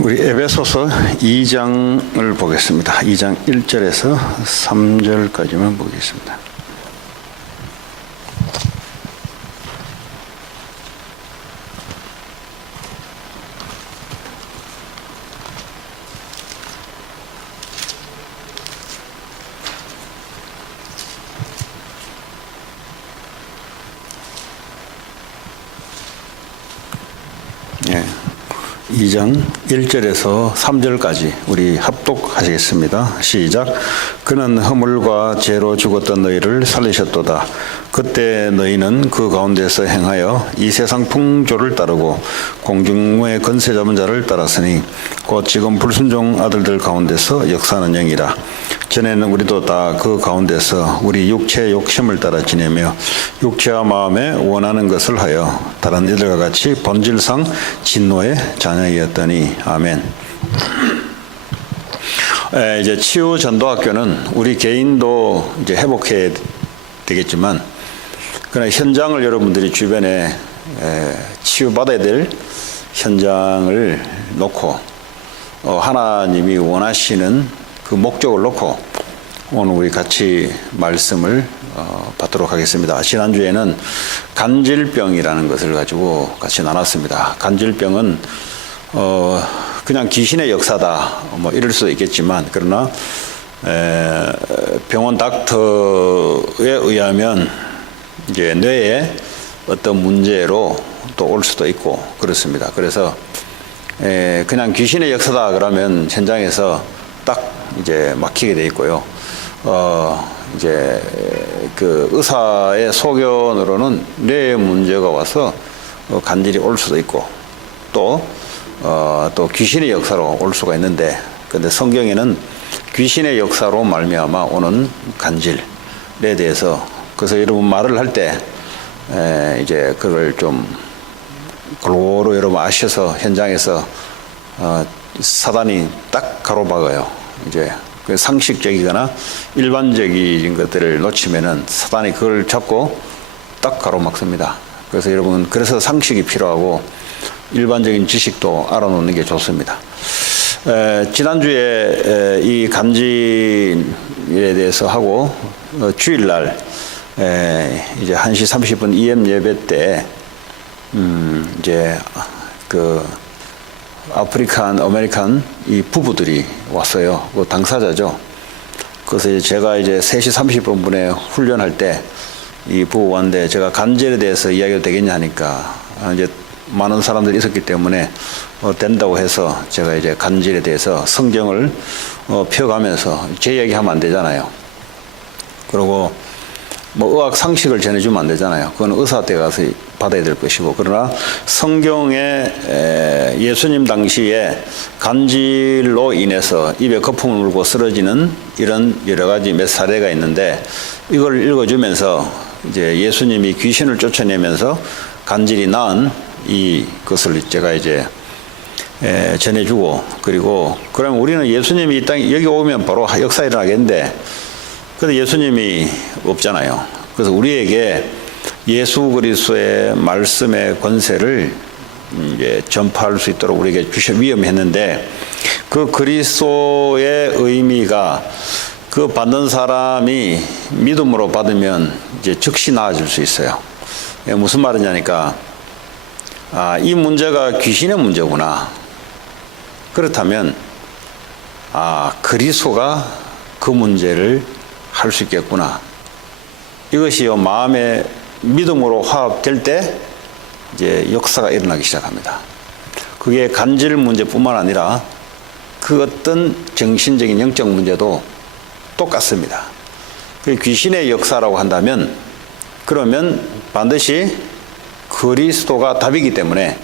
우리 에베소서 2장을 보겠습니다. 2장 1절에서 3절까지만 보겠습니다. 예. 2장 1절에서 3절까지 우리 합독하시겠습니다. 시작. 그는 허물과 죄로 죽었던 너희를 살리셨도다. 그때 너희는 그 가운데서 행하여 이 세상 풍조를 따르고 공중의 권세 잡은 자를 따랐으니 곧 지금 불순종 아들들 가운데서 역사하는 영이라. 전에는 우리도 다 그 가운데서 우리 육체의 욕심을 따라 지내며 육체와 마음에 원하는 것을 하여 다른 이들과 같이 본질상 진노의 자녀이었더니. 아멘. 이제 치유 전도학교는 우리 개인도 이제 회복해야 되겠지만, 그러나 현장을 여러분들이 주변에 치유받아야 될 현장을 놓고 하나님이 원하시는 그 목적을 놓고 오늘 우리 같이 말씀을 받도록 하겠습니다. 지난주에는 간질병이라는 것을 가지고 같이 나눴습니다. 간질병은 그냥 귀신의 역사다 뭐 이럴 수도 있겠지만, 그러나 병원 닥터에 의하면 이제 뇌에 어떤 문제로 또 올 수도 있고 그렇습니다. 그래서 그냥 귀신의 역사다 그러면 현장에서 딱 이제 막히게 돼 있고요. 이제 그 의사의 소견으로는 뇌에 문제가 와서 간질이 올 수도 있고 또 귀신의 역사로 올 수가 있는데, 근데 성경에는 귀신의 역사로 말미암아 오는 간질에 대해서, 그래서 여러분 말을 할 때 이제 그걸 좀 골고루 여러분 아셔서 현장에서 사단이 딱 가로막아요. 이제 상식적이거나 일반적인 것들을 놓치면은 사단이 그걸 잡고 딱 가로막습니다. 그래서 여러분, 그래서 상식이 필요하고 일반적인 지식도 알아놓는 게 좋습니다. 지난주에 이 간질에 대해서 하고 주일날 이제 1시 30분 EM 예배 때 이제 그 아프리칸 아메리칸 이 부부들이 왔어요. 그 당사자죠. 그래서 이제 제가 이제 3시 30분에 훈련할 때 이 부부 왔는데, 제가 간질에 대해서 이야기가 되겠냐 하니까 이제 많은 사람들이 있었기 때문에 된다고 해서 제가 이제 간질에 대해서 성경을 펴가면서 제 이야기하면 안 되잖아요. 그리고 뭐 의학 상식을 전해주면 안 되잖아요. 그건 의사한테 가서 받아야 될 것이고, 그러나 성경에 예수님 당시에 간질로 인해서 입에 거품을 물고 쓰러지는 이런 여러 가지 몇 사례가 있는데, 이걸 읽어주면서 이제 예수님이 귀신을 쫓아내면서 간질이 나은 이것을 제가 이제 전해주고, 그리고 그러면 우리는 예수님이 이 땅에 여기 오면 바로 역사 일어나겠는데, 근데 예수님이 없잖아요. 그래서 우리에게 예수 그리스도의 말씀의 권세를 이제 전파할 수 있도록 우리에게 위험했는데, 그 그리스도의 의미가 그 받는 사람이 믿음으로 받으면 이제 즉시 나아질 수 있어요. 무슨 말이냐니까, 이 문제가 귀신의 문제구나. 그렇다면 그리스도가 그 문제를 할 수 있겠구나. 이것이요, 마음의 믿음으로 화합될 때 이제 역사가 일어나기 시작합니다. 그게 간질 문제뿐만 아니라 그 어떤 정신적인 영적 문제도 똑같습니다. 그 귀신의 역사라고 한다면, 그러면 반드시 그리스도가 답이기 때문에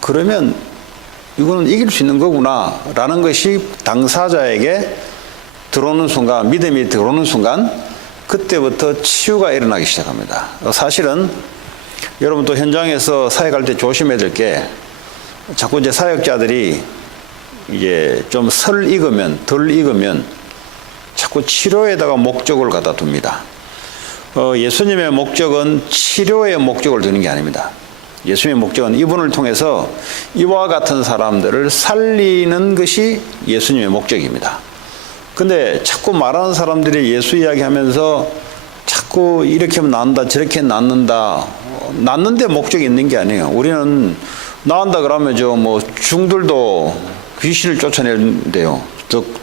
그러면 이거는 이길 수 있는 거구나 라는 것이 당사자에게 들어오는 순간, 믿음이 들어오는 순간, 그때부터 치유가 일어나기 시작합니다. 사실은 여러분 또 현장에서 사역할 때 조심해야 될 게, 자꾸 이제 사역자들이 이게 좀 덜 익으면 자꾸 치료에다가 목적을 갖다 둡니다. 예수님의 목적은 치료의 목적을 두는 게 아닙니다. 예수님의 목적은 이분을 통해서 이와 같은 사람들을 살리는 것이 예수님의 목적입니다. 근데 자꾸 말하는 사람들이 예수 이야기하면서 자꾸 이렇게 하면 낫는다, 저렇게 낫는다. 낫는데 목적이 있는 게 아니에요. 우리는 나은다 그러면 뭐 중들도 귀신을 쫓아내는데요.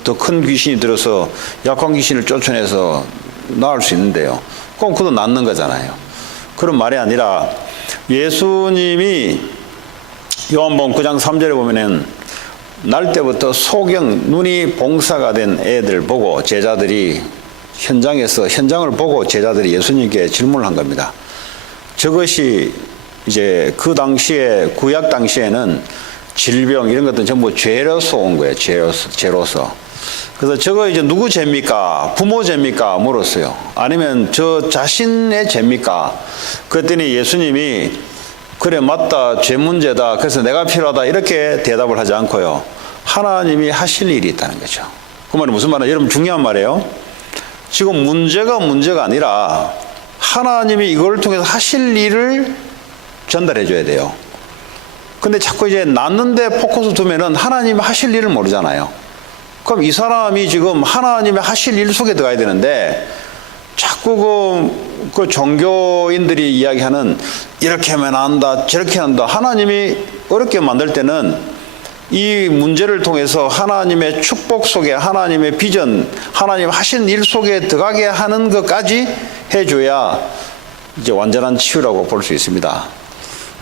더 큰 귀신이 들어서 약한 귀신을 쫓아내서 나을 수 있는데요. 그럼 그것도 낫는 거잖아요. 그런 말이 아니라 예수님이 요한복음 9장 3절에 보면은 날 때부터 소경, 눈이 봉사가 된 애들 보고 제자들이 현장을 보고 제자들이 예수님께 질문을 한 겁니다. 저것이 이제 그 당시에, 구약 당시에는 질병 이런 것들은 전부 죄로서 온 거예요. 죄로서. 그래서 저거 이제 누구 죄입니까? 부모 죄입니까? 물었어요. 아니면 저 자신의 죄입니까? 그랬더니 예수님이 그래 맞다, 죄 문제다, 그래서 내가 필요하다 이렇게 대답을 하지 않고요. 하나님이 하실 일이 있다는 거죠. 그 말이 무슨 말이에요? 여러분 중요한 말이에요. 지금 문제가 아니라 하나님이 이걸 통해서 하실 일을 전달해 줘야 돼요. 근데 자꾸 이제 낫는데 포커스 두면은 하나님이 하실 일을 모르잖아요. 그럼 이 사람이 지금 하나님이 하실 일 속에 들어가야 되는데 자꾸 그 종교인들이 이야기하는 이렇게 하면 안다, 저렇게 한다. 하나님이 어렵게 만들 때는 이 문제를 통해서 하나님의 축복 속에 하나님의 비전, 하나님 하신 일 속에 들어가게 하는 것까지 해줘야 이제 완전한 치유라고 볼 수 있습니다.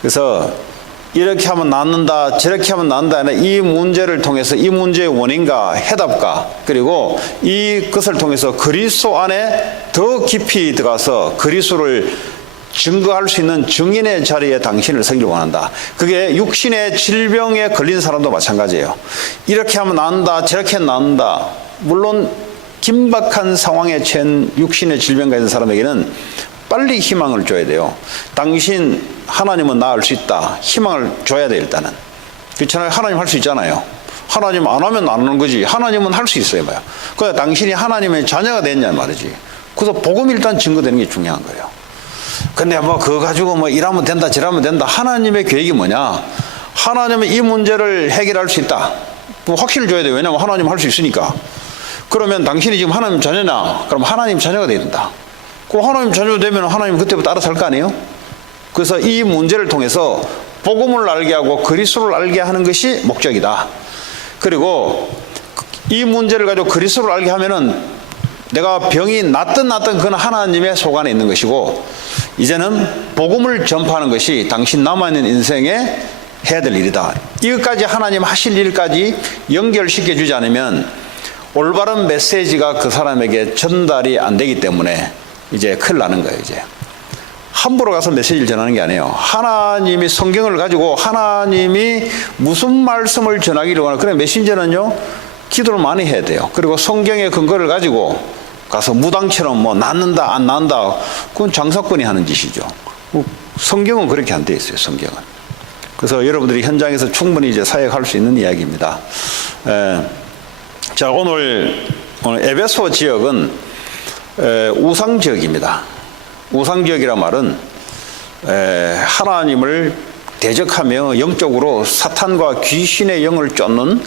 그래서 이렇게 하면 낫는다, 저렇게 하면 낫는다. 이 문제를 통해서 이 문제의 원인과 해답과 그리고 이것을 통해서 그리스도 안에 더 깊이 들어가서 그리스도를 증거할 수 있는 증인의 자리에 당신을 서기를 원한다. 그게 육신의 질병에 걸린 사람도 마찬가지예요. 이렇게 하면 낫는다, 저렇게 하면 낫는다. 물론 긴박한 상황에 처한 육신의 질병가 있는 사람에게는 빨리 희망을 줘야 돼요. 당신 하나님은 나을 수 있다. 희망을 줘야 돼 일단은. 그렇잖아요. 하나님 할 수 있잖아요. 하나님 안 하면 안 하는 거지. 하나님은 할 수 있어요. 뭐야. 그러니까 당신이 하나님의 자녀가 됐냐 말이지. 그래서 복음이 일단 증거되는 게 중요한 거예요. 근데 그거 가지고 이러면 된다, 저러면 된다. 하나님의 계획이 뭐냐? 하나님은 이 문제를 해결할 수 있다. 확신을 줘야 돼요. 왜냐하면 하나님 할 수 있으니까. 그러면 당신이 지금 하나님 자녀냐? 그럼 하나님 자녀가 돼야 된다. 그 하나님 자녀 되면 하나님 그때부터 알아서 할 거 아니에요? 그래서 이 문제를 통해서 복음을 알게 하고 그리스도를 알게 하는 것이 목적이다. 그리고 이 문제를 가지고 그리스도를 알게 하면은 내가 병이 낫든 그건 하나님의 소관에 있는 것이고 이제는 복음을 전파하는 것이 당신 남아있는 인생에 해야 될 일이다. 이것까지 하나님 하실 일까지 연결시켜 주지 않으면 올바른 메시지가 그 사람에게 전달이 안 되기 때문에 이제 큰일 나는 거예요. 이제 함부로 가서 메시지를 전하는 게 아니에요. 하나님이 성경을 가지고 하나님이 무슨 말씀을 전하기를 원하는 그런 메신저는요 기도를 많이 해야 돼요. 그리고 성경의 근거를 가지고 가서 무당처럼 낫는다 안 낫는다 그건 장사꾼이 하는 짓이죠. 성경은 그렇게 안 돼 있어요. 성경은. 그래서 여러분들이 현장에서 충분히 이제 사역할 수 있는 이야기입니다. 자 오늘 에베소 지역은 우상 지역입니다. 우상 지역이란 말은 하나님을 대적하며 영적으로 사탄과 귀신의 영을 쫓는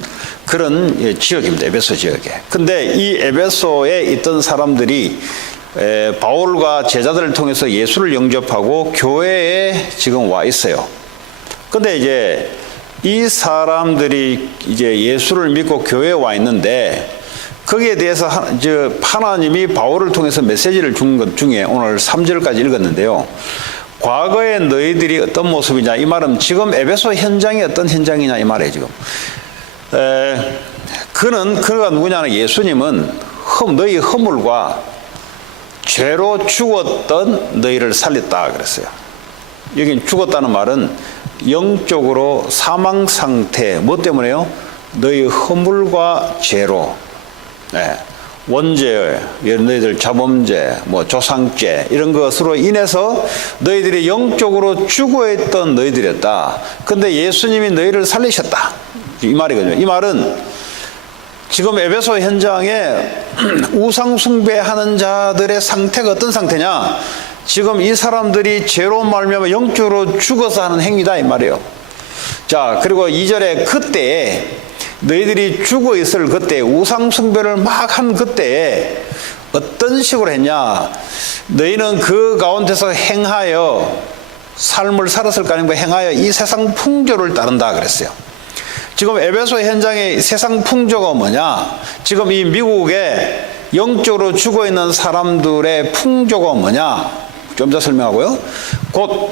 그런 지역입니다. 에베소 지역에. 근데 이 에베소에 있던 사람들이 바울과 제자들을 통해서 예수를 영접하고 교회에 지금 와 있어요. 근데 이제 이 사람들이 이제 예수를 믿고 교회에 와 있는데 거기에 대해서 하나님이 바울을 통해서 메시지를 준 것 중에 오늘 3절까지 읽었는데요. 과거에 너희들이 어떤 모습이냐 이 말은 지금 에베소 현장이 어떤 현장이냐 이 말이에요. 지금 그가 누구냐는 예수님은 너희 허물과 죄로 죽었던 너희를 살렸다 그랬어요. 여기 죽었다는 말은 영적으로 사망 상태 뭐 때문에요? 너희 허물과 죄로 원죄, 너희들 자범죄, 조상죄 이런 것으로 인해서 너희들이 영적으로 죽어있던 너희들이었다. 근데 예수님이 너희를 살리셨다. 이 말이거든요. 이 말은 지금 에베소 현장에 우상 숭배하는 자들의 상태가 어떤 상태냐? 지금 이 사람들이 죄로 말미암아 영적으로 죽어서 하는 행위다 이 말이에요. 자, 그리고 2절에 그때에 너희들이 죽어 있을 그때 우상 숭배를 막 한 그때에 어떤 식으로 했냐? 너희는 그 가운데서 행하여 삶을 살았을 거 아닌가 행하여 이 세상 풍조를 따른다 그랬어요. 지금 에베소 현장의 세상 풍조가 뭐냐? 지금 이 미국에 영적으로 죽어 있는 사람들의 풍조가 뭐냐? 좀 더 설명하고요. 곧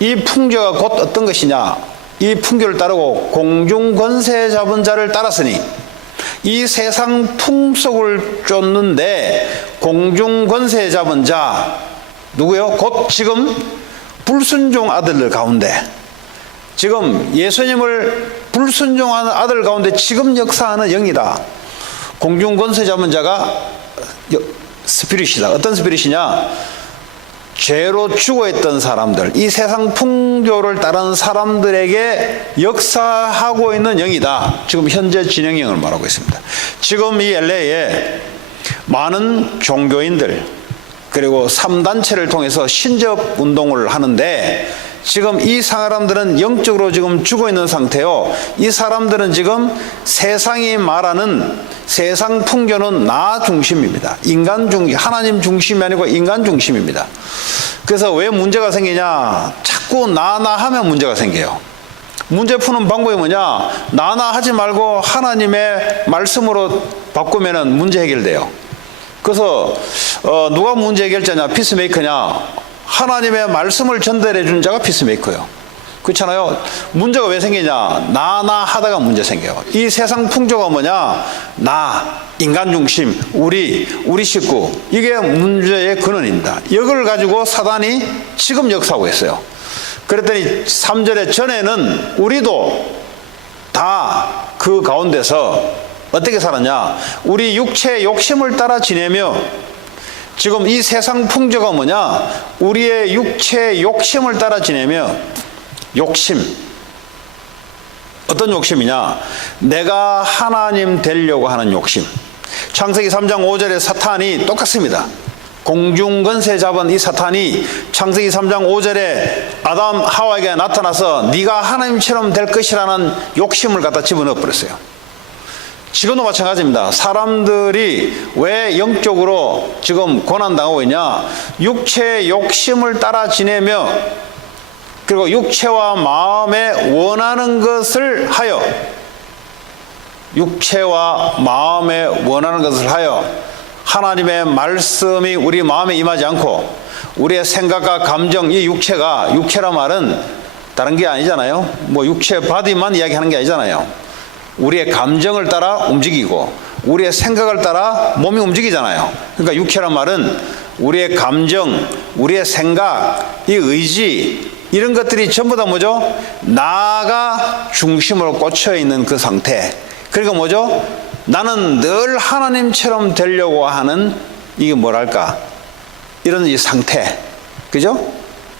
이 풍조가 곧 어떤 것이냐? 이 풍조를 따르고 공중 권세 잡은 자를 따랐으니 이 세상 풍속을 쫓는데 공중 권세 잡은 자 누구요? 곧 지금 불순종 아들들 가운데 지금 예수님을 불순종하는 아들 가운데 지금 역사하는 영이다. 공중 권세 잡은 자가 스피릿이다. 어떤 스피릿이냐? 죄로 죽어있던 사람들, 이 세상 풍조를 따르는 사람들에게 역사하고 있는 영이다. 지금 현재 진행형을 말하고 있습니다. 지금 이 LA에 많은 종교인들 그리고 3단체를 통해서 신접 운동을 하는데 지금 이 사람들은 영적으로 지금 죽어있는 상태요. 이 사람들은 지금 세상이 말하는 세상 풍조는 나 중심입니다. 인간 중심, 하나님 중심이 아니고 인간 중심입니다. 그래서 왜 문제가 생기냐? 자꾸 나나 하면 문제가 생겨요. 문제 푸는 방법이 뭐냐? 나나 하지 말고 하나님의 말씀으로 바꾸면 문제 해결돼요. 그래서 누가 문제 해결자냐? 피스메이커냐? 하나님의 말씀을 전달해 준 자가 피스메이커예요. 그렇잖아요. 문제가 왜 생기냐? 나나 하다가 문제 생겨요. 이 세상 풍조가 뭐냐? 나, 인간 중심, 우리 식구, 이게 문제의 근원입니다. 이걸 가지고 사단이 지금 역사하고 있어요. 그랬더니 3절에 전에는 우리도 다 그 가운데서 어떻게 살았냐? 우리 육체의 욕심을 따라 지내며 지금 이 세상 풍조가 뭐냐? 우리의 육체의 욕심을 따라 지내며 욕심. 어떤 욕심이냐? 내가 하나님 되려고 하는 욕심. 창세기 3장 5절에 사탄이 똑같습니다. 공중권세 잡은 이 사탄이 창세기 3장 5절에 아담 하와에게 나타나서 네가 하나님처럼 될 것이라는 욕심을 갖다 집어넣어 버렸어요. 지금도 마찬가지입니다. 사람들이 왜 영적으로 지금 고난당하고 있냐? 육체의 욕심을 따라 지내며 그리고 육체와 마음에 원하는 것을 하여 육체와 마음에 원하는 것을 하여 하나님의 말씀이 우리 마음에 임하지 않고 우리의 생각과 감정, 이 육체란 말은 다른 게 아니잖아요. 뭐 육체 바디만 이야기하는 게 아니잖아요. 우리의 감정을 따라 움직이고 우리의 생각을 따라 몸이 움직이잖아요. 그러니까 육체란 말은 우리의 감정, 우리의 생각, 이 의지 이런 것들이 전부 다 뭐죠? 나가 중심으로 꽂혀 있는 그 상태. 그러니까 뭐죠? 나는 늘 하나님처럼 되려고 하는 이게 뭐랄까? 이런 이 상태. 그죠?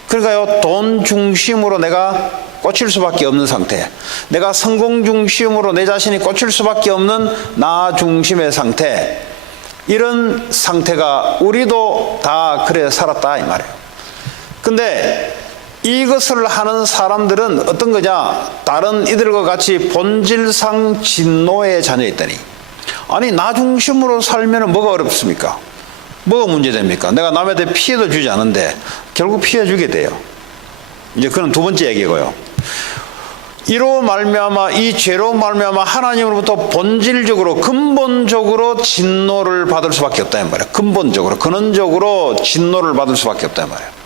그러니까요, 돈 중심으로 내가 꽂힐 수밖에 없는 상태. 내가 성공 중심으로 내 자신이 꽂힐 수밖에 없는 나 중심의 상태. 이런 상태가 우리도 다 그래 살았다 이 말이에요. 근데 이것을 하는 사람들은 어떤 거냐? 다른 이들과 같이 본질상 진노의 자녀였더니 아니 나 중심으로 살면 뭐가 어렵습니까? 뭐가 문제됩니까? 내가 남한테 피해도 주지 않은데 결국 피해 주게 돼요. 이제 그건 두 번째 얘기고요. 이로 말미암아 이 죄로 말미암아 하나님으로부터 본질적으로 근본적으로 진노를 받을 수밖에 없다 이 말이에요. 근본적으로 근원적으로 진노를 받을 수밖에 없다 이 말이에요.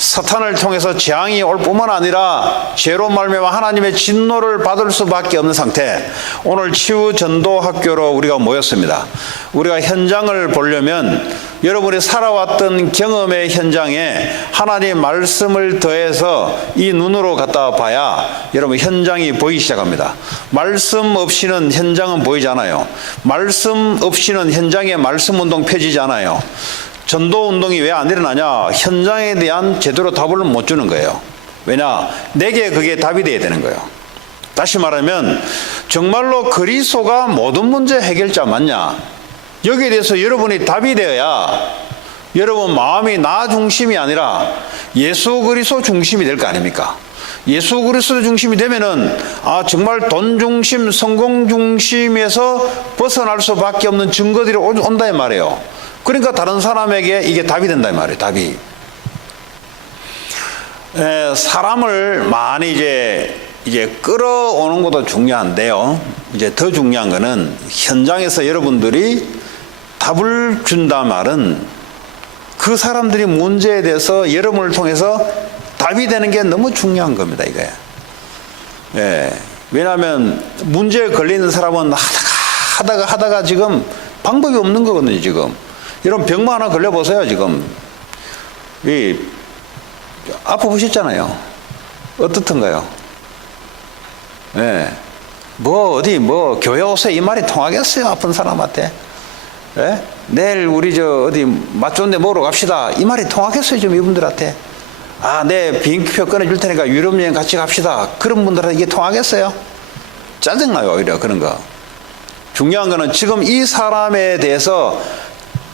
사탄을 통해서 재앙이 올 뿐만 아니라 죄로 말미암아 하나님의 진노를 받을 수밖에 없는 상태. 오늘 치유 전도 학교로 우리가 모였습니다. 우리가 현장을 보려면 여러분이 살아왔던 경험의 현장에 하나님의 말씀을 더해서 이 눈으로 갖다 봐야 여러분 현장이 보이기 시작합니다. 말씀 없이는 현장은 보이지 않아요. 말씀 없이는 현장에 말씀 운동 펴지지 않아요. 전도 운동이 왜 안 일어나냐? 현장에 대한 제대로 답을 못 주는 거예요. 왜냐? 내게 그게 답이 돼야 되는 거예요. 다시 말하면 정말로 그리스도가 모든 문제 해결자 맞냐? 여기에 대해서 여러분이 답이 되어야 여러분 마음이 나 중심이 아니라 예수 그리스도 중심이 될 거 아닙니까? 예수 그리스도 중심이 되면은 정말 돈 중심, 성공 중심에서 벗어날 수밖에 없는 증거들이 온다 이 말이에요. 그러니까 다른 사람에게 이게 답이 된다 이 말이에요. 답이. 사람을 많이 이제 끌어오는 것도 중요한데요. 이제 더 중요한 거는 현장에서 여러분들이 답을 준다 말은 그 사람들이 문제에 대해서 여러분을 통해서 답이 되는 게 너무 중요한 겁니다, 이거야. 왜냐하면 문제에 걸리는 사람은 하다가 지금 방법이 없는 거거든요, 지금. 여러분 병만 하나 걸려보세요, 지금. 아파보셨잖아요. 어떻던가요? 뭐 교회 오세요 이 말이 통하겠어요, 아픈 사람한테? 내일 우리 어디 맛 좋은 데 먹으러 갑시다 이 말이 통하겠어요, 지금 이분들한테? 내 비행기표 끊어줄 테니까 유럽 여행 같이 갑시다, 그런 분들한테 이게 통하겠어요? 짜증나요, 오히려 그런 거. 중요한 거는 지금 이 사람에 대해서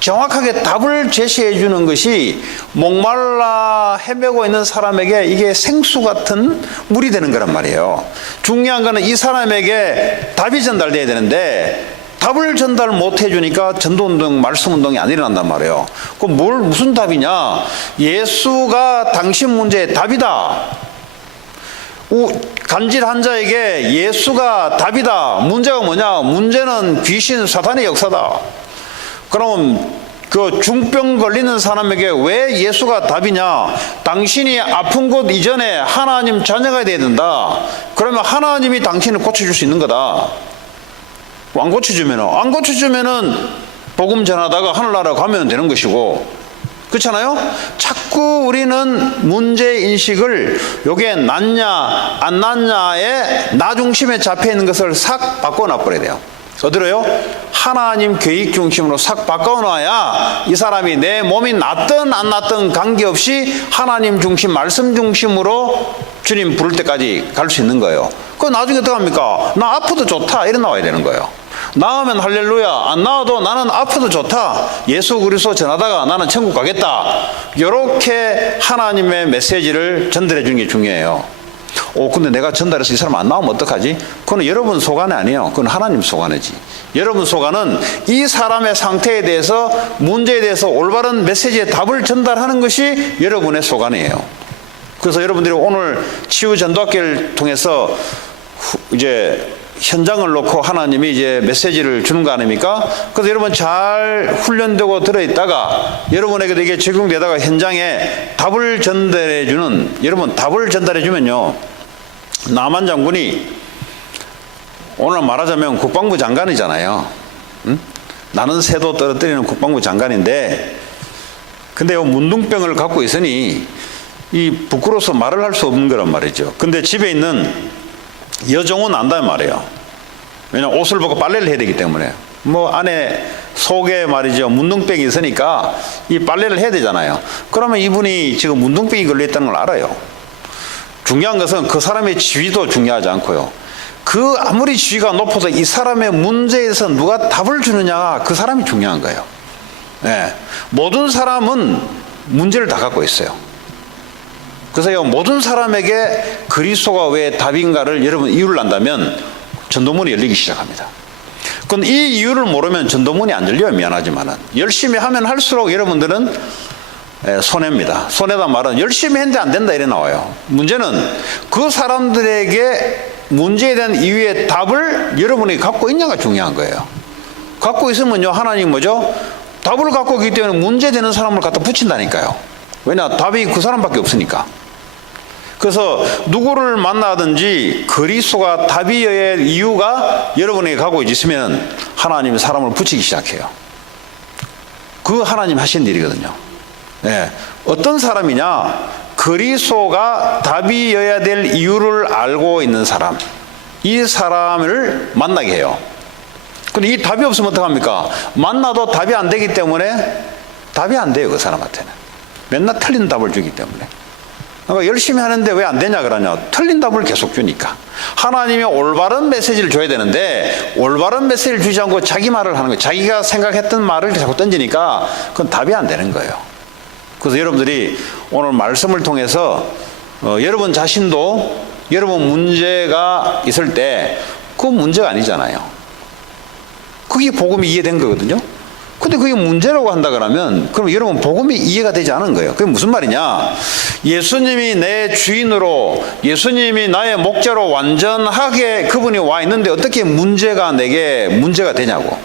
정확하게 답을 제시해 주는 것이 목말라 헤매고 있는 사람에게 이게 생수 같은 물이 되는 거란 말이에요. 중요한 거는 이 사람에게 답이 전달돼야 되는데 답을 전달 못 해주니까 전도운동, 말씀운동이 안 일어난단 말이에요. 그럼 무슨 답이냐? 예수가 당신 문제의 답이다. 간질 환자에게 예수가 답이다. 문제가 뭐냐? 문제는 귀신, 사탄의 역사다. 그럼 그 중병 걸리는 사람에게 왜 예수가 답이냐? 당신이 아픈 것 이전에 하나님 자녀가 돼야 된다. 그러면 하나님이 당신을 고쳐줄 수 있는 거다. 안 고쳐주면은 복음 전하다가 하늘나라 가면 되는 것이고, 그렇잖아요? 자꾸 우리는 문제인식을 요게 낫냐 안 낫냐에 나 중심에 잡혀 있는 것을 싹 바꿔놔버려야 돼요. 어디로요? 하나님 계획 중심으로 싹 바꿔놔야 이 사람이 내 몸이 낫든 안 낫든 관계없이 하나님 중심, 말씀 중심으로 주님 부를 때까지 갈 수 있는 거예요. 그럼 나중에 어떻게 합니까? 나 아프도 좋다 이래 나와야 되는 거예요. 나으면 할렐루야, 안 나와도 나는 아프도 좋다, 예수 그리스도 전하다가 나는 천국 가겠다, 이렇게 하나님의 메시지를 전달해 주는 게 중요해요. 근데 내가 전달해서 이 사람 안 나오면 어떡하지? 그건 여러분 속안에 아니에요. 그건 하나님 속안이지. 여러분 속안은 이 사람의 상태에 대해서, 문제에 대해서 올바른 메시지의 답을 전달하는 것이 여러분의 속안이에요. 그래서 여러분들이 오늘 치유 전도학교를 통해서 이제 현장을 놓고 하나님이 이제 메시지를 주는 거 아닙니까? 그래서 여러분 잘 훈련되고 들어있다가 여러분에게도 이게 적용되다가 현장에 답을 전달해주는, 여러분 답을 전달해주면요, 남한 장군이 오늘 말하자면 국방부 장관이잖아요. 응? 나는 새도 떨어뜨리는 국방부 장관인데, 근데 요 문둥병을 갖고 있으니 이 부끄러워서 말을 할 수 없는 거란 말이죠. 근데 집에 있는 여종은 안단 말이에요. 왜냐면 옷을 벗고 빨래를 해야 되기 때문에. 안에 속에 말이죠, 문둥병이 있으니까 이 빨래를 해야 되잖아요. 그러면 이분이 지금 문둥병이 걸려있다는 걸 알아요. 중요한 것은 그 사람의 지위도 중요하지 않고요, 그 아무리 지위가 높아도 이 사람의 문제에 대해서 누가 답을 주느냐가 그 사람이 중요한 거예요. 모든 사람은 문제를 다 갖고 있어요. 그래서 모든 사람에게 그리스도가 왜 답인가를 여러분 이유를 안다면 전도문이 열리기 시작합니다. 그런데 이 이유를 모르면 전도문이 안 열려요. 미안하지만은 열심히 하면 할수록 여러분들은 손해입니다. 손해다 말은 열심히 했는데 안 된다 이래 나와요. 문제는 그 사람들에게 문제에 대한 이유의 답을 여러분이 갖고 있냐가 중요한 거예요. 갖고 있으면요, 하나님 뭐죠? 답을 갖고 있기 때문에 문제되는 사람을 갖다 붙인다니까요. 왜냐? 답이 그 사람밖에 없으니까. 그래서 누구를 만나든지 그리스도가 답이어야 할 이유가 여러분에게 갖고 있으면 하나님이 사람을 붙이기 시작해요. 그 하나님 하신 일이거든요. 어떤 사람이냐? 그리스도가 답이어야 될 이유를 알고 있는 사람, 이 사람을 만나게 해요. 근데 이 답이 없으면 어떡합니까? 만나도 답이 안 되기 때문에 답이 안 돼요. 그 사람한테는 맨날 틀린 답을 주기 때문에. 그러니까 열심히 하는데 왜 안 되냐 그러냐. 틀린 답을 계속 주니까. 하나님이 올바른 메시지를 줘야 되는데 올바른 메시지를 주지 않고 자기 말을 하는 거예요. 자기가 생각했던 말을 자꾸 던지니까 그건 답이 안 되는 거예요. 그래서 여러분들이 오늘 말씀을 통해서 여러분 자신도 여러분 문제가 있을 때 그 문제가 아니잖아요. 그게 복음이 이해된 거거든요. 근데 그게 문제라고 한다 그러면 그럼 여러분 복음이 이해가 되지 않은 거예요. 그게 무슨 말이냐. 예수님이 내 주인으로 예수님이 나의 목자로 완전하게 그분이 와 있는데 어떻게 문제가 내게 문제가 되냐고.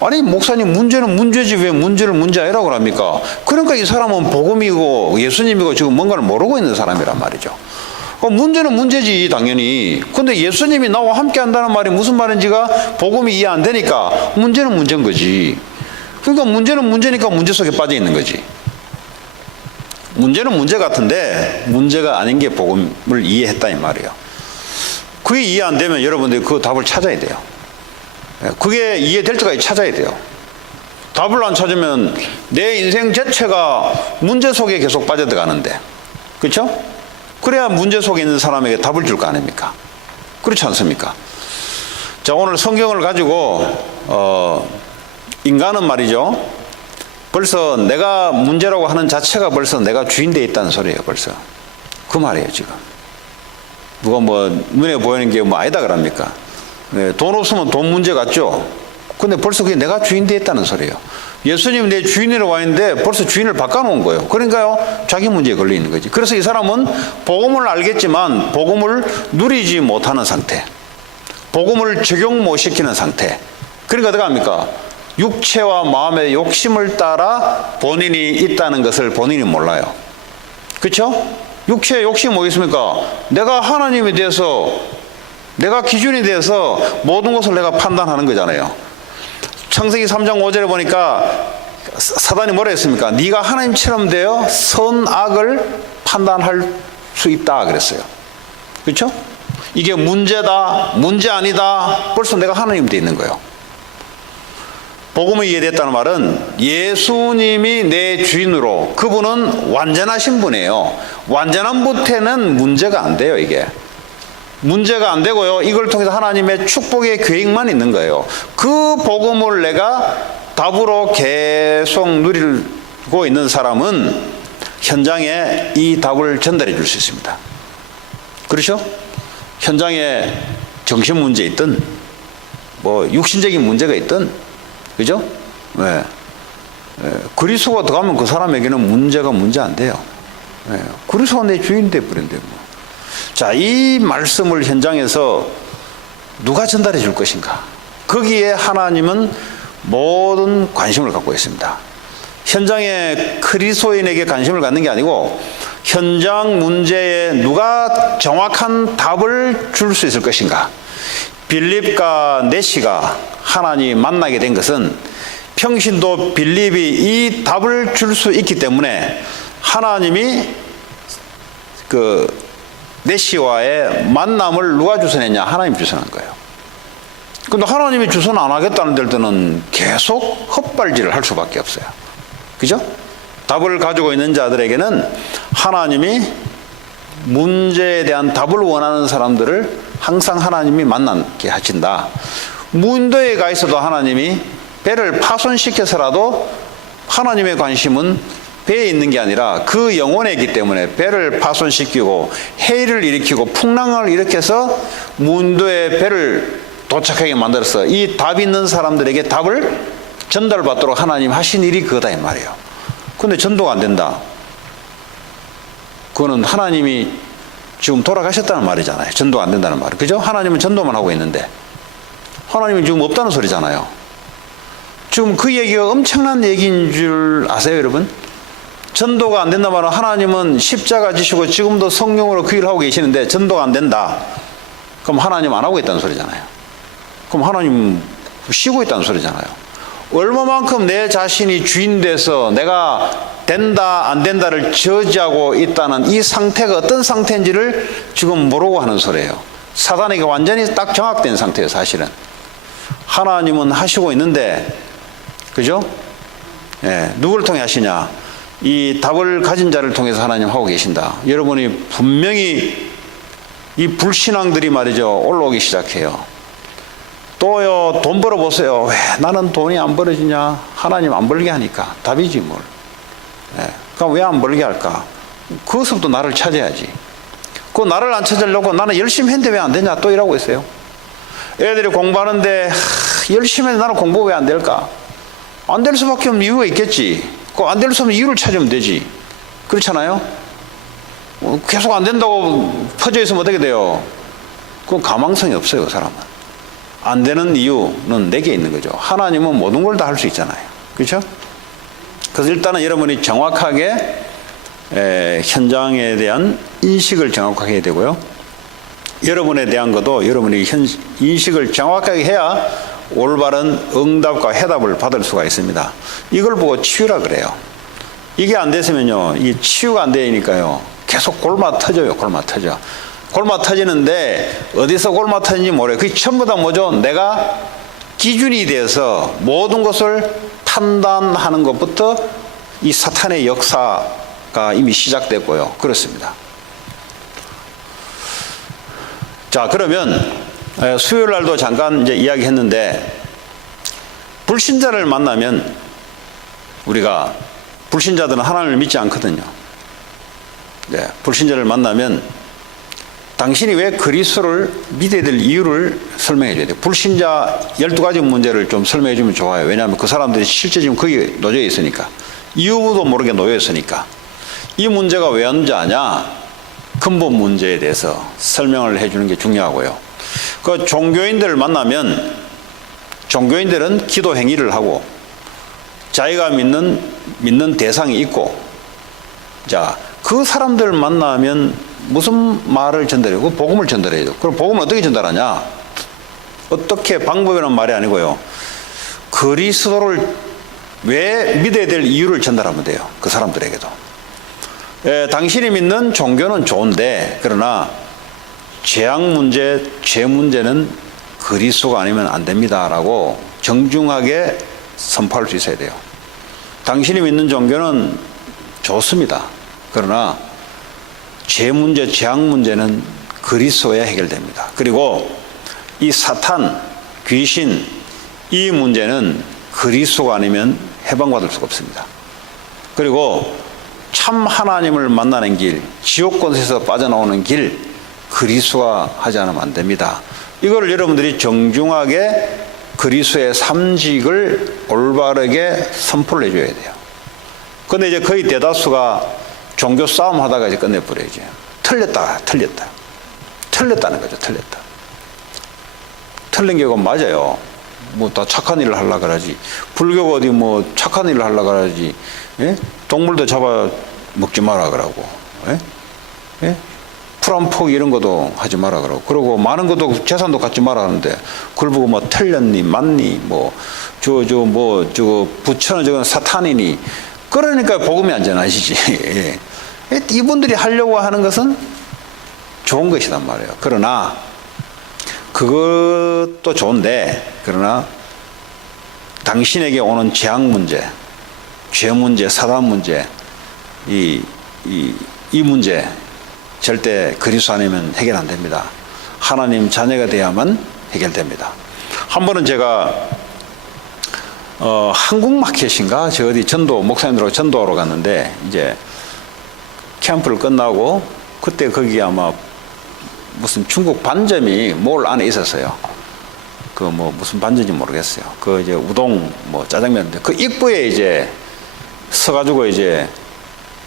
아니 목사님 문제는 문제지 왜 문제를 문제 아니라고 합니까? 그러니까 이 사람은 복음이고 예수님이고 지금 뭔가를 모르고 있는 사람이란 말이죠. 문제는 문제지 당연히. 근데 예수님이 나와 함께 한다는 말이 무슨 말인지가 복음이 이해 안 되니까 문제는 문제인 거지. 그러니까 문제는 문제니까 문제 속에 빠져 있는 거지. 문제는 문제 같은데 문제가 아닌 게 복음을 이해했다 이 말이에요. 그게 이해 안 되면 여러분들이 그 답을 찾아야 돼요. 그게 이해될 때까지 찾아야 돼요. 답을 안 찾으면 내 인생 자체가 문제 속에 계속 빠져들어가는데, 그렇죠? 그래야 문제 속에 있는 사람에게 답을 줄 거 아닙니까? 그렇지 않습니까? 자, 오늘 성경을 가지고 인간은 말이죠, 벌써 내가 문제라고 하는 자체가 벌써 내가 주인되어 있다는 소리예요. 벌써 그 말이에요. 지금 누가 뭐 눈에 보이는 게 뭐 아니다 그럽니까? 돈 없으면 돈 문제 같죠? 근데 벌써 그게 내가 주인되어 있다는 소리예요. 예수님 내 주인으로 와 있는데 벌써 주인을 바꿔놓은 거예요. 그러니까요, 자기 문제에 걸려 있는 거지. 그래서 이 사람은 복음을 알겠지만 복음을 누리지 못하는 상태, 복음을 적용 못 시키는 상태. 그러니까 어떻게 합니까? 육체와 마음의 욕심을 따라 본인이 있다는 것을 본인이 몰라요. 그렇죠? 육체의 욕심이 뭐 있습니까? 내가 하나님에 대해서, 내가 기준이 돼서 모든 것을 내가 판단하는 거잖아요. 창세기 3장 5절에 보니까 사단이 뭐라 했습니까? 네가 하나님처럼 되어 선악을 판단할 수 있다 그랬어요. 그렇죠? 이게 문제다, 문제 아니다, 벌써 내가 하나님 돼 있는 거예요. 복음이 이해됐다는 말은 예수님이 내 주인으로, 그분은 완전하신 분이에요. 완전한 분한테는 문제가 안 돼요. 이게 문제가 안 되고요, 이걸 통해서 하나님의 축복의 계획만 있는 거예요. 그 복음을 내가 답으로 계속 누리고 있는 사람은 현장에 이 답을 전달해 줄 수 있습니다. 그렇죠? 현장에 정신 문제 있든 뭐 육신적인 문제가 있든, 그죠? 네. 그리스도가 들어가면 그 사람에게는 문제가 문제 안 돼요. 네. 그리스도가 내 주인 돼버린대 뭐. 자, 이 말씀을 현장에서 누가 전달해 줄 것인가? 거기에 하나님은 모든 관심을 갖고 있습니다. 현장에 그리스도인에게 관심을 갖는 게 아니고 현장 문제에 누가 정확한 답을 줄 수 있을 것인가? 빌립과 네시가 하나님 만나게 된 것은 평신도 빌립이 이 답을 줄 수 있기 때문에 하나님이 네시와의 만남을 누가 주선했냐? 하나님 주선한 거예요. 근데 하나님이 주선 안 하겠다는 데는 계속 헛발질을 할 수밖에 없어요. 그죠? 답을 가지고 있는 자들에게는 하나님이 문제에 대한 답을 원하는 사람들을 항상 하나님이 만나게 하신다. 무인도에 가 있어도 하나님이 배를 파손시켜서라도 하나님의 관심은 배에 있는 게 아니라 그 영혼에 있기 때문에 배를 파손시키고 해일을 일으키고 풍랑을 일으켜서 무인도에 배를 도착하게 만들어서 이 답 있는 사람들에게 답을 전달받도록 하나님 하신 일이 그거다 이 말이에요. 근데 전도가 안 된다. 그거는 하나님이 지금 돌아가셨다는 말이잖아요. 전도가 안 된다는 말. 그죠? 하나님은 전도만 하고 있는데 하나님이 지금 없다는 소리잖아요. 지금 그 얘기가 엄청난 얘기인 줄 아세요, 여러분? 전도가 안 된다 말은 하나님은 십자가 지시고 지금도 성령으로 그 일을 하고 계시는데 전도가 안 된다. 그럼 하나님 안 하고 있다는 소리잖아요. 그럼 하나님 쉬고 있다는 소리잖아요. 얼마만큼 내 자신이 주인 돼서 내가 된다 안 된다를 저지하고 있다는 이 상태가 어떤 상태인지를 지금 모르고 하는 소리예요. 사단에게 완전히 딱 정확된 상태예요. 사실은 하나님은 하시고 있는데, 그죠? 예, 누구를 통해 하시냐? 이 답을 가진 자를 통해서 하나님 하고 계신다. 여러분이 분명히 이 불신앙들이 말이죠, 올라오기 시작해요. 또요, 돈 벌어보세요. 왜 나는 돈이 안 벌어지냐? 하나님 안 벌게 하니까. 답이지 뭘. 그럼 왜 안 벌게 할까? 그것부터 나를 찾아야지. 그 나를 안 찾으려고 나는 열심히 했는데 왜 안 되냐? 또 이러고 있어요. 애들이 공부하는데 열심히 했는데 나는 공부 왜 안 될까? 안 될 수밖에 없는 이유가 있겠지. 그 안 될 수 없는 이유를 찾으면 되지. 그렇잖아요? 계속 안 된다고 퍼져 있으면 어떻게 돼요? 그건 가망성이 없어요, 그 사람은. 안 되는 이유는 내게 있는 거죠. 하나님은 모든 걸 다 할 수 있잖아요. 그렇죠? 그래서 일단은 여러분이 정확하게 현장에 대한 인식을 정확하게 해야 되고요. 여러분에 대한 것도 여러분이 인식을 정확하게 해야 올바른 응답과 해답을 받을 수가 있습니다. 이걸 보고 치유라 그래요. 이게 안 됐으면요, 이 치유가 안 되니까요, 계속 골마 터져요. 골마 터져. 골마 터지는데 어디서 골마 터지는지 모르요. 그게 전부 다 뭐죠? 내가 기준이 돼서 모든 것을 판단하는 것부터 이 사탄의 역사가 이미 시작됐고요. 그렇습니다. 자, 그러면 수요일 날도 잠깐 이제 이야기했는데, 불신자를 만나면 우리가, 불신자들은 하나님을 믿지 않거든요. 네, 불신자를 만나면 당신이 왜 그리스도를 믿어야 될 이유를 설명해 줘야 돼요. 불신자 12가지 문제를 좀 설명해 주면 좋아요. 왜냐하면 그 사람들이 실제 지금 거기에 놓여 있으니까, 이유도 모르게 놓여 있으니까. 이 문제가 왜 왔는지 아냐? 근본 문제에 대해서 설명을 해 주는 게 중요하고요. 그 종교인들을 만나면, 종교인들은 기도 행위를 하고 자기가 믿는 대상이 있고, 자, 그 사람들을 만나면 무슨 말을 전달해요? 그 복음을 전달해요. 그럼 복음을 어떻게 전달하냐? 어떻게, 방법이라는 말이 아니고요, 그리스도를 왜 믿어야 될 이유를 전달하면 돼요. 그 사람들에게도. 당신이 믿는 종교는 좋은데, 그러나 죄악 문제, 죄 문제는 그리스도가 아니면 안 됩니다라고 정중하게 선포할 수 있어야 돼요. 당신이 믿는 종교는 좋습니다. 그러나 죄 문제, 죄악 문제는 그리스도에 해결됩니다. 그리고 이 사탄, 귀신, 이 문제는 그리스도가 아니면 해방받을 수가 없습니다. 그리고 참 하나님을 만나는 길, 지옥권에서 빠져나오는 길, 그리스도가 하지 않으면 안 됩니다. 이걸 여러분들이 정중하게 그리스도의 삼직을 올바르게 선포를 해줘야 돼요. 근데 이제 거의 대다수가 종교 싸움 하다가 이제 끝내버려야죠. 틀렸다는 거죠. 틀린 게 맞아요. 뭐 다 착한 일을 하려고 그러지. 불교가 어디 뭐 착한 일을 하려고 그러지. 예? 동물도 잡아 먹지 마라 그러고. 예? 예? 풀 한 포기 이런 것도 하지 마라 그러고. 그리고 많은 것도 재산도 갖지 마라 하는데, 그걸 보고 뭐 틀렸니, 맞니, 뭐, 저거 부처는 저건 사탄이니. 그러니까 복음이 안 전하시지. 예. 이분들이 하려고 하는 것은 좋은 것이란 말이에요. 그러나 그것도 좋은데, 그러나 당신에게 오는 재앙 문제, 죄 문제, 사단 문제, 이 문제 절대 그리스도 아니면 해결 안 됩니다. 하나님 자녀가 돼야만 해결됩니다. 한 번은 제가 한국 마켓인가, 저 어디 전도, 목사님들하고 전도하러 갔는데, 이제 캠프를 끝나고 그때 거기 아마 무슨 중국 반점이 몰 안에 있었어요. 그 뭐 무슨 반점인지 모르겠어요. 그 이제 우동 뭐 짜장면인데, 그 입구에 이제 서가지고 이제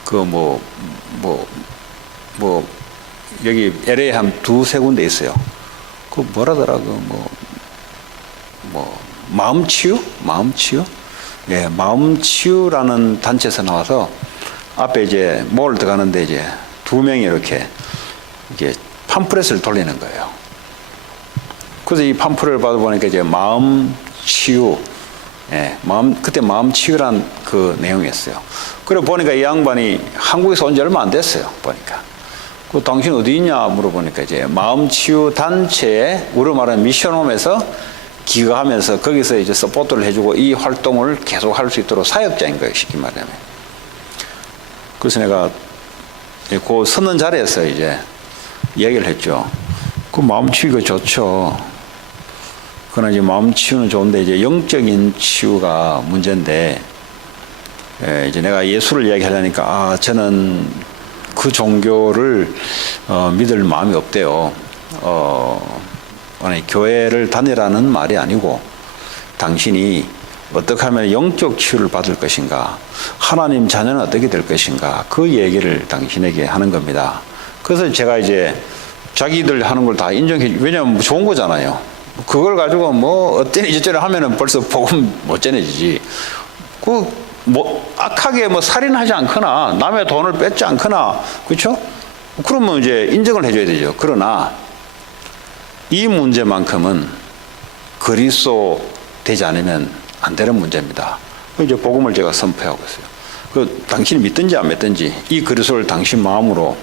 그 여기 LA 한 두세 군데 있어요. 그 뭐라더라, 마음치유? 예, 마음치유라는 단체에서 나와서 앞에 이제 몰 들어가는데 이제 두 명이 이렇게 팜프렛을 돌리는 거예요. 그래서 이 팜프렛을 받아보니까 이제 마음치유, 예, 그때 마음치유란 그 내용이었어요. 그래 보니까 이 양반이 한국에서 온 지 얼마 안 됐어요. 보니까. 그 당신 어디 있냐 물어보니까 이제 마음치유 단체에, 우리로 말하는 미션홈에서 기거하면서 거기서 이제 서포트를 해주고 이 활동을 계속 할 수 있도록 사역자인 거예요. 쉽게 말하면. 그래서 내가 그 서는 자리에서 이제 이야기를 했죠. 그 마음 치유가 좋죠. 그러나 이제 마음 치유는 좋은데 이제 영적인 치유가 문제인데, 이제 내가 예수를 이야기하려니까, 아, 저는 그 종교를 믿을 마음이 없대요. 아니, 교회를 다니라는 말이 아니고, 당신이 어떻게 하면 영적 치유를 받을 것인가, 하나님 자녀는 어떻게 될 것인가, 그 얘기를 당신에게 하는 겁니다. 그래서 제가 이제 자기들 하는 걸 다 인정해, 왜냐하면 좋은 거잖아요. 그걸 가지고 뭐 어쩌니 저쩌니 하면은 벌써 복음 못 전해지지. 악하게 뭐 살인하지 않거나 남의 돈을 뺏지 않거나, 그렇죠? 그러면 이제 인정을 해줘야 되죠. 그러나 이 문제만큼은 그리스도 되지 않으면 안 되는 문제입니다. 이제 복음을 제가 선포하고 있어요. 당신이 믿든지 안 믿든지 이 그리스도를 당신 마음으로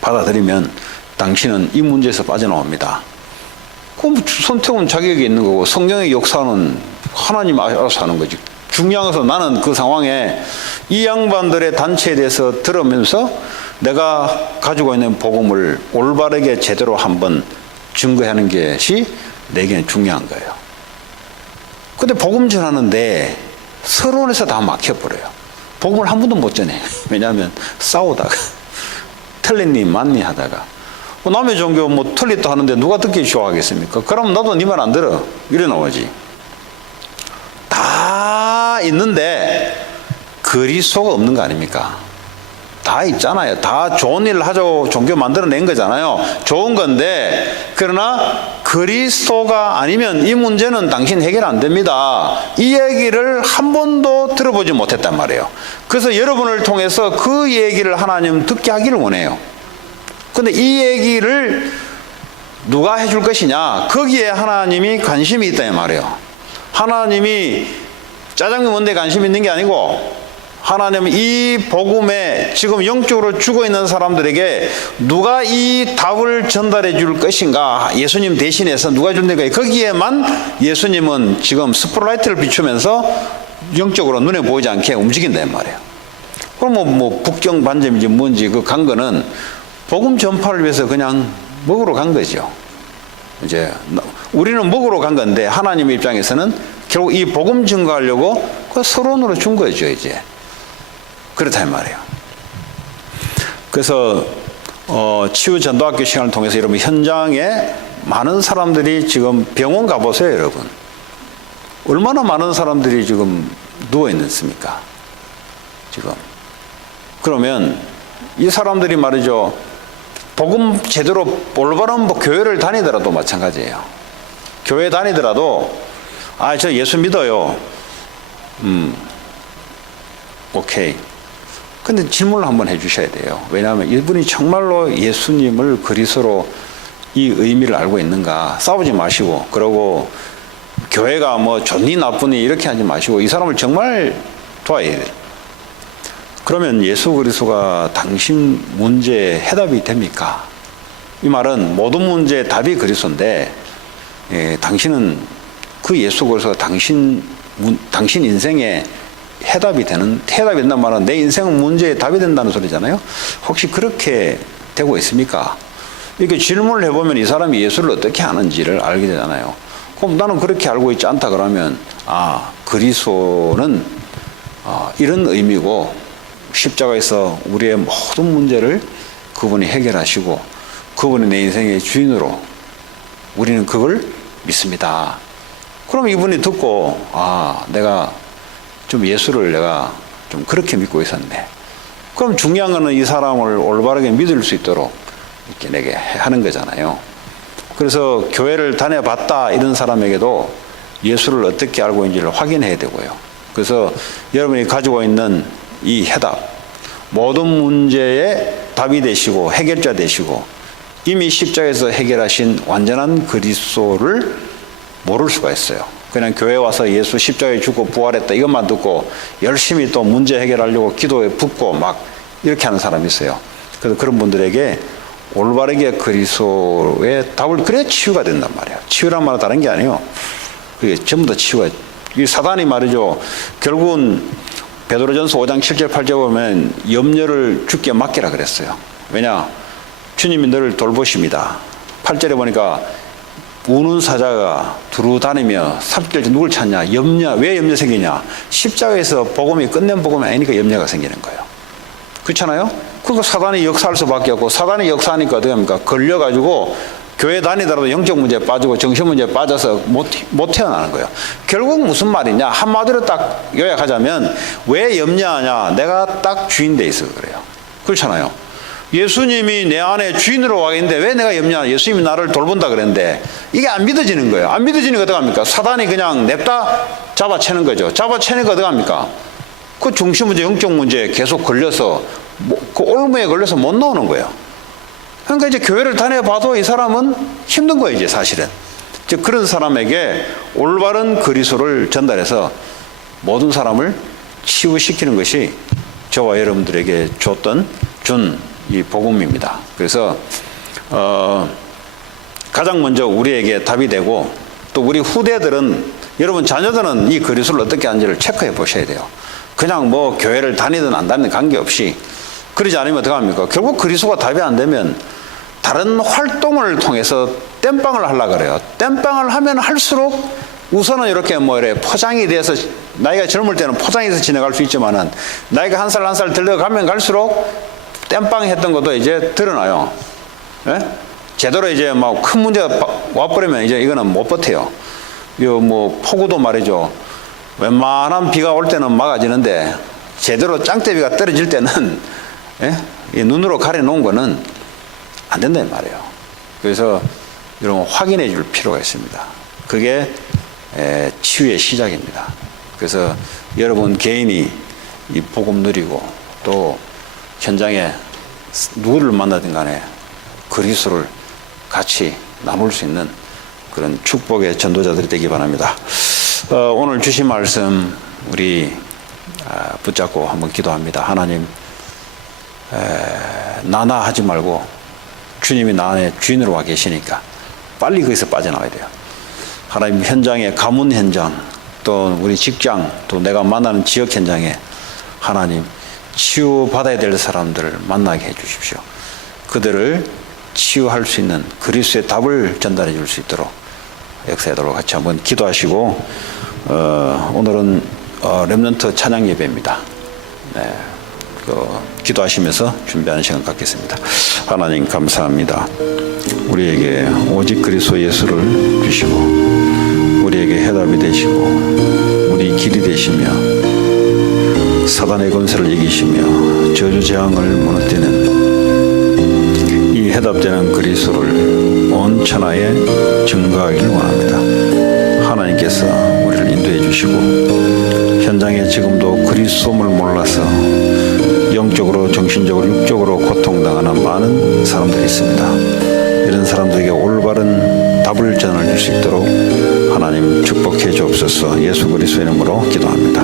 받아들이면 당신은 이 문제에서 빠져나옵니다. 그럼 선택은 자기에게 있는 거고, 성경의 역사는 하나님 알아서 하는 거지. 중요한 것은 나는 그 상황에 이 양반들의 단체에 대해서 들으면서 내가 가지고 있는 복음을 올바르게 제대로 한번 증거하는 것이 내게는 중요한 거예요. 근데 복음 전하는데 서론에서 다 막혀버려요. 복음을 한 번도 못 전해. 왜냐하면 싸우다가 틀리니 맞니 하다가 남의 종교 뭐 틀렸다 하는데 누가 듣기 좋아하겠습니까? 그럼 나도 네 말 안 들어. 이래 나오지. 다 있는데 그리스도가 없는 거 아닙니까? 다 있잖아요. 다 좋은 일을 하자고 종교 만들어낸 거잖아요. 좋은 건데, 그러나 그리스도가 아니면 이 문제는 당신 해결 안 됩니다. 이 얘기를 한 번도 들어보지 못했단 말이에요. 그래서 여러분을 통해서 그 얘기를 하나님 듣게 하기를 원해요. 근데 이 얘기를 누가 해줄 것이냐, 거기에 하나님이 관심이 있다 말이에요. 하나님이 짜장면 뭔데 관심 있는 게 아니고, 하나님은 이 복음에 지금 영적으로 죽어 있는 사람들에게 누가 이 답을 전달해 줄 것인가, 예수님 대신해서 누가 준다니까, 거기에만 예수님은 지금 스포트라이트를 비추면서 영적으로 눈에 보이지 않게 움직인단 말이에요. 그럼 뭐 북경 반점인지 뭔지 그 간 거는 복음 전파를 위해서 그냥 먹으러 간 거죠. 이제 우리는 먹으러 간 건데 하나님 입장에서는 결국 이 복음 증거하려고 그 서론으로 준 거죠, 이제. 그렇다 이 말이에요. 그래서 치유 전도학교 시간을 통해서 여러분 현장에 많은 사람들이 지금 병원 가보세요, 여러분. 얼마나 많은 사람들이 지금 누워 있습니까? 지금. 그러면 이 사람들이 말이죠, 복음 제대로 올바른 교회를 다니더라도 마찬가지예요. 교회 다니더라도, 아, 저 예수 믿어요. 오케이. 근데 질문을 한번 해주셔야 돼요. 왜냐하면 이분이 정말로 예수님을 그리스도로 이 의미를 알고 있는가. 싸우지 마시고, 그러고 교회가 뭐 좋니 나쁘니 이렇게 하지 마시고 이 사람을 정말 도와야 돼요. 그러면 예수 그리스도가 당신 문제에 해답이 됩니까? 이 말은 모든 문제의 답이 그리스도인데, 당신은 그 예수 그리스도가 당신 인생에 해답이 된다는 말은 내 인생 문제에 답이 된다는 소리잖아요. 혹시 그렇게 되고 있습니까? 이렇게 질문을 해보면 이 사람이 예수를 어떻게 아는지를 알게 되잖아요. 그럼 나는 그렇게 알고 있지 않다 그러면, 아, 그리스도는 이런 의미고, 십자가에서 우리의 모든 문제를 그분이 해결하시고 그분이 내 인생의 주인으로 우리는 그걸 믿습니다. 그럼 이분이 듣고, 아, 내가 좀 예수를 내가 좀 그렇게 믿고 있었네. 그럼 중요한 거는 이 사람을 올바르게 믿을 수 있도록 이렇게 내게 하는 거잖아요. 그래서 교회를 다녀봤다 이런 사람에게도 예수를 어떻게 알고 있는지를 확인해야 되고요. 그래서 여러분이 가지고 있는 이 해답, 모든 문제의 답이 되시고 해결자 되시고 이미 십자가에서 해결하신 완전한 그리스도를 모를 수가 있어요. 그냥 교회 와서 예수 십자가에 죽고 부활했다 이것만 듣고 열심히 또 문제 해결하려고 기도에 붙고 막 이렇게 하는 사람이 있어요. 그래서 그런 분들에게 올바르게 그리스도의 답을, 그래야 치유가 된단 말이에요. 치유란 말은 다른 게 아니에요. 그게 전부 다 치유가, 이 사단이 말이죠, 결국은 베드로전서 5장 7절 8절 보면 염려를 주께 맡기라 그랬어요. 왜냐? 주님이 너를 돌보십니다. 8절에 보니까 우는 사자가 두루 다니며 삽질지 누굴 찾냐? 왜 염려 생기냐? 십자가에서 복음이 끝낸 복음이 아니니까 염려가 생기는 거예요. 그렇잖아요? 그러니까 사단이 역사할 수밖에 없고, 사단이 역사하니까 어떻게 합니까? 걸려가지고 교회 다니더라도 영적 문제에 빠지고 정신 문제에 빠져서 못 태어나는 거예요. 결국 무슨 말이냐? 한마디로 딱 요약하자면 왜 염려하냐? 내가 딱 주인 돼 있어 그래요. 그렇잖아요. 예수님이 내 안에 주인으로 와 있는데 왜 내가 염려하냐? 예수님이 나를 돌본다 그랬는데 이게 안 믿어지는 거예요. 안 믿어지니까 어떡합니까? 사단이 그냥 냅다 잡아채는 거죠. 잡아채니까 어떡합니까? 그 중심 문제, 영적 문제에 계속 걸려서 그 올무에 걸려서 못 나오는 거예요. 그러니까 이제 교회를 다녀봐도 이 사람은 힘든 거예요, 이제 사실은. 이제 그런 사람에게 올바른 그리스도를 전달해서 모든 사람을 치유시키는 것이 저와 여러분들에게 준 이 복음입니다. 그래서 가장 먼저 우리에게 답이 되고, 또 우리 후대들은, 여러분 자녀들은 이 그리스도를 어떻게 하는지를 체크해 보셔야 돼요. 그냥 뭐 교회를 다니든 안 다니든 관계없이. 그러지 않으면 어떡합니까? 결국 그리스도가 답이 안 되면 다른 활동을 통해서 땜빵을 하려고 그래요. 땜빵을 하면 할수록 우선은 이렇게 이렇게 포장이 돼서, 나이가 젊을 때는 포장해서 지나갈 수 있지만은 나이가 한 살 한 살 들어가면 갈수록 땜빵 했던 것도 이제 드러나요. 예? 제대로 이제 막 큰 문제가 와버리면 이제 이거는 못 버텨요. 요 뭐 폭우도 말이죠. 웬만한 비가 올 때는 막아지는데 제대로 짱대비가 떨어질 때는 예? 이 눈으로 가려놓은 거는 안 된단 말이에요. 그래서 여러분 확인해 줄 필요가 있습니다. 그게 치유의 시작입니다. 그래서 여러분 개인이 이 복음 누리고, 또 현장에 누구를 만나든 간에 그리스도를 같이 나눌 수 있는 그런 축복의 전도자들이 되기 바랍니다. 오늘 주신 말씀 우리 붙잡고 한번 기도합니다. 하나님, 나나 하지 말고 주님이 나 안에 주인으로 와 계시니까 빨리 거기서 빠져나와야 돼요. 하나님, 현장에, 가문 현장, 또 우리 직장, 또 내가 만나는 지역 현장에 하나님 치유받아야 될 사람들을 만나게 해주십시오. 그들을 치유할 수 있는 그리스도의 답을 전달해 줄 수 있도록 역사하도록 같이 한번 기도하시고, 오늘은 렘넌트 찬양 예배입니다. 네, 기도하시면서 준비하는 시간 갖겠습니다. 하나님 감사합니다. 우리에게 오직 그리스도 예수를 주시고 우리에게 해답이 되시고 우리 길이 되시며 사단의 권세를 이기시며 저주 재앙을 무너뜨리는 이 해답되는 그리스도를 온 천하에 증거하기를 원합니다. 하나님께서 우리를 인도해 주시고, 현장에 지금도 그리스도를 몰라서 영적으로, 정신적으로, 육적으로 고통당하는 많은 사람들이 있습니다. 이런 사람들에게 올바른 답을 전할 수 있도록 하나님 축복해 주옵소서. 예수 그리스도의 이름으로 기도합니다.